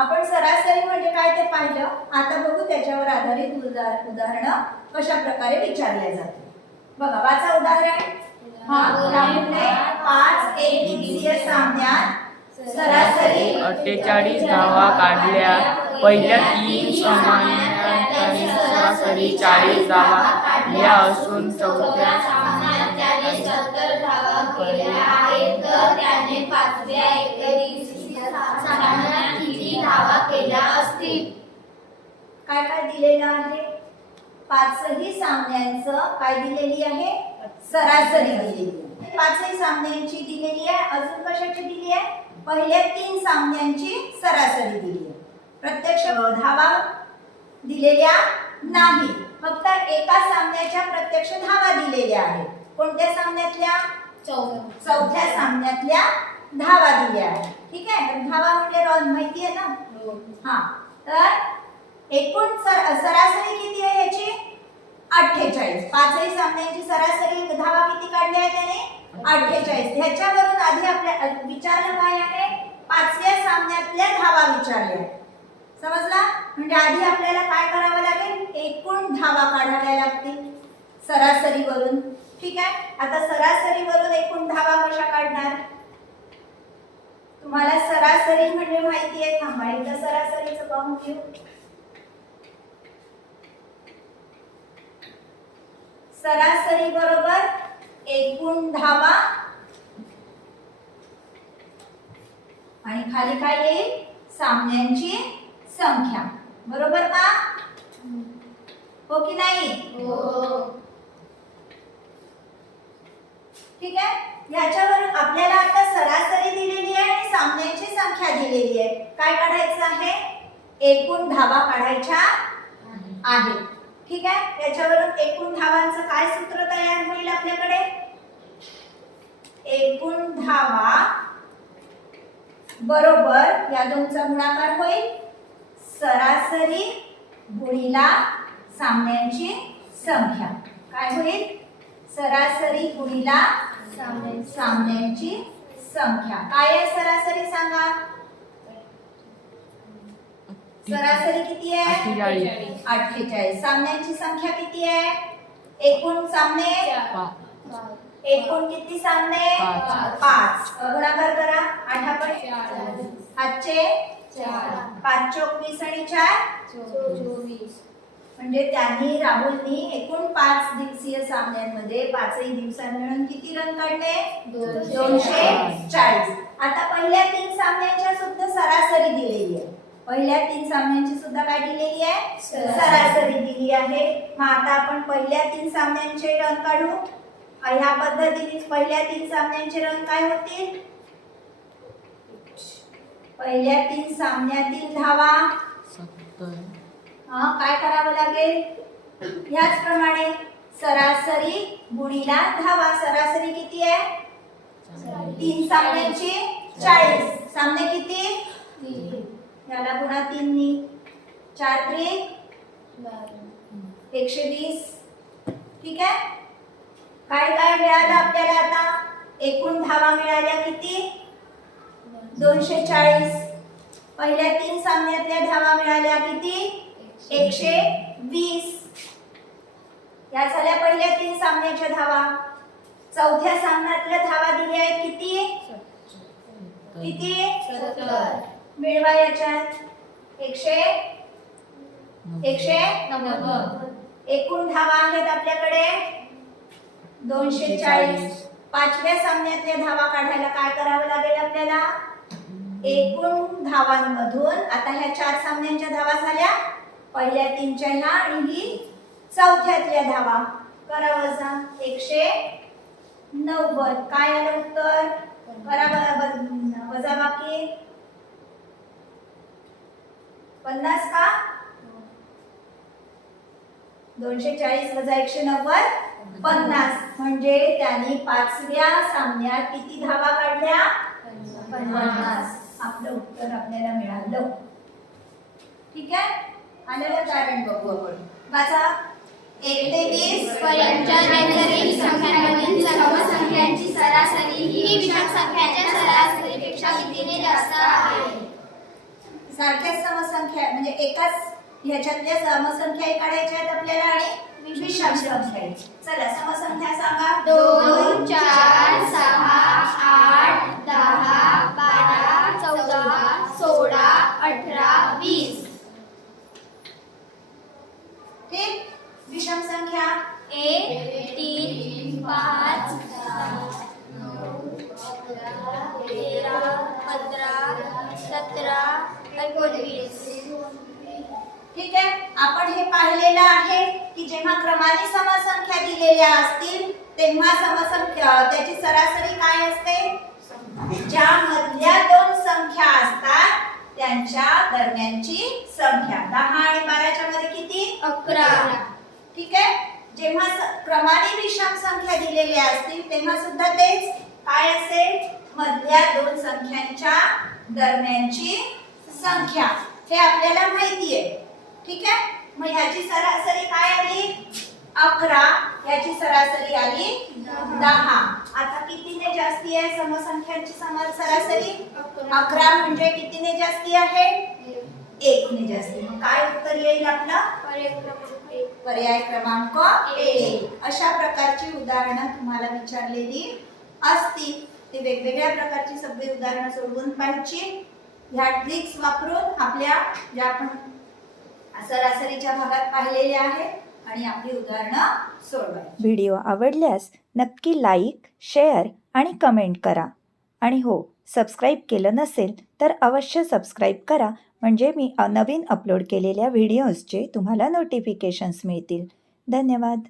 आपण सरासरी म्हणजे काय ते पाहिलं. आता बघू त्याच्यावर आधारित उदाहरणं कशा प्रकारे विचारले जाते. बघा वाचा उदाहरण. राहुलने 5 एकदिवसीय सामन्यात सरासरी 48 धावा काढल्या. पहिल्या 3 सामन्यात त्याने सरासरी 40 धावा काढल्या असून चौथ्या सामन्यात त्याने 70 धावा केल्या आहेत. तर त्याने 5व्या एकदिवसीय सामन्यात किती धावा केल्या असतील? काय काय दिलेलं आहे. 5ही सामन्यांचं काय दिलेली आहे, सरासरी दिलेली आहे. 5ही सामन्यांची दिलेली आहे. अजून कशाची दिली आहे, पहिल्या 3 सामन्यांची सरासरी दिली आहे. प्रत्यक्ष धावा दिलेल्या नाही, फक्त एका सामन्याच्या प्रत्यक्ष धावा दिलेल्या आहेत. कोणत्या सामन्यातल्या, चौथ्या सामन्यातल्या धावा दिल्या आहेत. ठीक आहे. धावा म्हणजे रन माहिती आहे ना. हा, तर एकूण सरासरी किती आहे याची, 48. 5ही सामन्यांची सरासरी धावा किती काढल्या आहे त्याने, 48. ह्याच्यावरून आधी आपल्या विचारलं काय आहे, 5व्या सामन्यातल्या धावा विचारल्या. समजला. म्हणजे आधी आपल्याला काय करावं लागेल, एकूण धावा काढाव्या लागतील सरासरीवरून. ठीक आहे. आता सरासरीवरून एकूण धावा कशा काढणार, तुम्हाला सरासरी म्हणजे माहिती आहे. थांबा एकदा सरासरीचं पाहून घेऊ. सरासरी बरोबर एकूण धावा आणि खाली काय येईल, सामन्यांची संख्या. बरोबर का, हो की नाही. ठीक आहे. ह्याच्यावरून आपल्याला आता सरासरी दिलेली आहे आणि सामन्यांची संख्या दिलेली आहे. काय काढायचं आहे, एकूण धावा काढायच्या आहेत. ठीक आहे. त्याच्यावरून एकूण धावांचं काय सूत्र तयार होईल आपल्याकडे, एकूण धावा बरोबर या दोनचा गुणाकार होईल, सरासरी गुणिला सामन्यांची संख्या. काय होईल, सरासरी गुणिला सामन्यांची संख्या. काय आहे सरासरी सांगा, सरासरी किती आहे, 48. सामन्यांची संख्या किती आहे, एकूण सामने, एकूण किती सामने, 5. गुणाकार करा. 8 हातचे 5 चौक 20 आणि 4 24. म्हणजे त्यांनी, राहुलनी एकूण 5 दिवसीय सामन्यांमध्ये 5ही दिवसांत मिळून किती रन काढले, 240. आता पहिल्या 3 सामन्यांच्या सुद्धा सरासरी दिलेली आहे. पहिल्या 3 सामन्यांची सुद्धा काय दिलेली आहे, सरासरी दिली आहे. मग आता आपण पहिल्या 3 सामन्यांचे रन काढू. ह्या पद्धतीने पहिल्या 3 सामन्यांचे रन काय होतील, पहिल्या 3 सामन्यातील धावा काय करावं लागेल, याचप्रमाणे सरासरी गुणिला धावा. सरासरी किती आहे, 3 सामन्यांची 40. सामने किती, याला गुणा 3 नी, 4 त्रिक 120. ठीक आहे. काय काय मिळालं आपल्याला आता, एकूण धावा मिळाल्या किती, 240. पहिल्या 3 सामन्यातल्या धावा मिळाल्या किती, 120. या झाल्या पहिल्या 3 सामन्याच्या धावा. चौथ्या सामन्यातल्या धावा दिल्या आहेत किती, किती, 70. मिळवा याच्यात 190. एकूण धावा आहेत आपल्याकडे 240. 5व्या सामन्यातल्या धावा काढायला काय करावं लागेल आपल्याला, एकूण धावांमधून, आता ह्या 4 सामन्यांच्या धावा झाल्या, पहिल्या 3च्या ह्या आणि ही चौथ्यातल्या धावा. करा वजा 190. काय आलं उत्तर, करा वजा बाकी 50 का, 240 वजा 190 50. म्हणजे त्यांनी 5व्या सामन्यात किती धावा काढल्या, 50. आपलं उत्तर आपल्याला मिळालं. ठीक आहे. आलेलं उदाहरण बघू आपण. वाचा. 1 ते 20 पर्यंतच्या नैसर्गिक संख्यांमधील सर्व संख्यांची सरासरी ही विषम संख्यांच्या सरासरीपेक्षा कितीने जास्त आहे. सारख्याच समसंख्या म्हणजे एकाच ह्याच्यातल्या समसंख्याही काढायच्या आहेत आपल्याला आणि विषम संख्याही. चला समसंख्या सांगा. 2 4 6 8 10 12 14 16 18 20. ठीक. विषम संख्या 1 3 5 9 13 15 17 19. ठीक आहे. आपण हे पाहिलेलं आहे की जेव्हा क्रमाने समसंख्या दिलेल्या असतील तेव्हा समसंख्या त्याची सरासरी काय असते? ज्या मधल्या दोन संख्या असतात त्यांच्या दरम्यानची संख्या. 10 आणि 12च्या मध्ये किती? 11. ठीक आहे. जेव्हा क्रमाने विषम संख्या दिलेल्या असतील तेव्हा सुद्धा तेच काय असेल? मधल्या दोन संख्यांच्या दरम्यानची संख्या. हे आपल्याला माहिती आहे. ठीक आहे. मग ह्याची सरासरी काय आली? 11. ह्याची सरासरी आली 10. आता कितीने जास्ती आहे समसंख्यांची सरासरी? 11 म्हणजे कितीने जास्ती आहे? 1 ने जास्ती. मग काय उत्तर येईल आपलं? पर्याय क्रमांक 1. अशा प्रकारची उदाहरणं तुम्हाला विचारलेली असतील. ते वेगवेगळ्या प्रकारची सगळी उदाहरणं सोडवून पाहिजे. ह्या ट्रिक्स वापरून आपल्या ज्या आपण सरासरीच्या भागात पाहिलेले आहेत आणि आपली उदाहरणं सोडवायची. व्हिडिओ आवडल्यास नक्की लाईक, शेअर आणि कमेंट करा. आणि हो, सबस्क्राईब केलं नसेल तर अवश्य सबस्क्राईब करा, म्हणजे मी नवीन अपलोड केलेल्या व्हिडिओजचे तुम्हाला नोटिफिकेशन्स मिळतील. धन्यवाद.